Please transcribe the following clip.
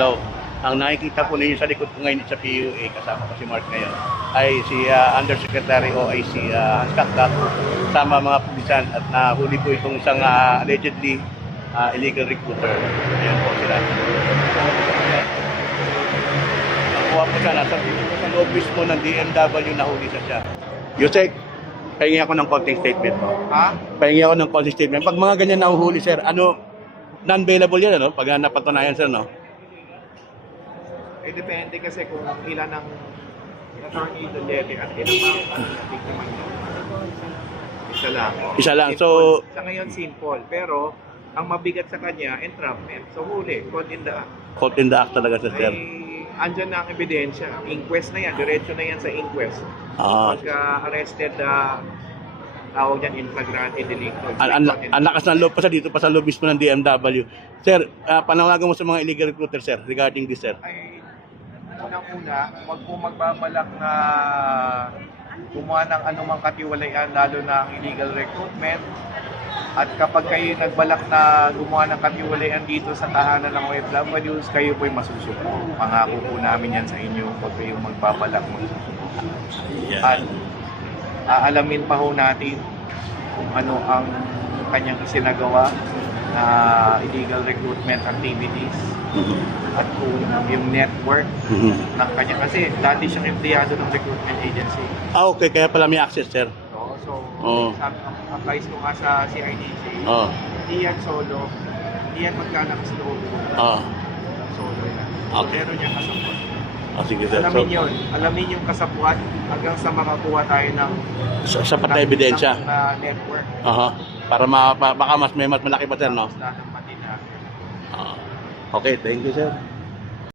Hello. Ang nakikita po ninyo sa likod ko ngayon sa PUA, kasama ko si Mark ngayon, ay si ah, Undersecretary OIC uh, Hans Kakdak, sama mga pulisan at nahuli po itong isang ah, allegedly ah, illegal recruiter. Ayan po sila. Nakuha po siya, nasa sa loob mismo ng DMW, nahuli siya siya. Yusek, pahingi ako ng konting statement mo. Ha? Pahingi ako ng konting statement. Pag mga ganyan nahuhuli, sir, ano, non-bailable yan, ano? Pag napatunayan, sir, no? Eh, depende kasi kung ilan ang attorney Duterte at ilan ang biktima niya. Isa lang. Isa lang. Simple. So- Sa ngayon, simple. Pero, ang mabigat sa kanya, entrapment. So, huli. Caught in the act. Caught in the act talaga, sir, sir. Ay, andyan na ang ebidensya. Inquest na yan. Diretso na yan sa inquest. Ah, Pagka arrested, uh, tawag yan in flagrante delicto. ang, ang, ang lakas ng loob pa sa dito, pa sa loob mismo ng DMW. Sir, uh, panawagan mo sa mga illegal recruiter, sir, regarding this, sir. ay unang-una, huwag po magbabalak na gumawa ng anumang katiwalian, lalo na ang illegal recruitment. At kapag kayo nagbalak na gumawa ng katiwalian dito sa tahanan ng OFWs, kayo po'y masusuko. Pangako po namin yan sa inyo, huwag kayong magbabalak magsusuko. At aalamin pa ho natin kung ano ang kanyang isinagawa na illegal recruitment activities Mhm. at kung yung network Mhm. ng kanya kasi dati siyang empleyado ng recruitment agency. Ah, okay. Kaya pala may access, sir. No? So, Oo. sabi, applies ko nga sa CIDC. Oo. Hindi yan solo. Hindi yan magkalakas loob. Ah, Solo yan. So, Okay. meron niyang kasapot. ah, sige, sir. So, Alamin yun. Alamin yung kasapuan hanggang sa makakuha tayo ng sa- sapat na ebidensya. ng, uh, network. Aha. Para ma, ma- baka mas may mas malaki pa, sir, no? Ah. okay, thank you, sir.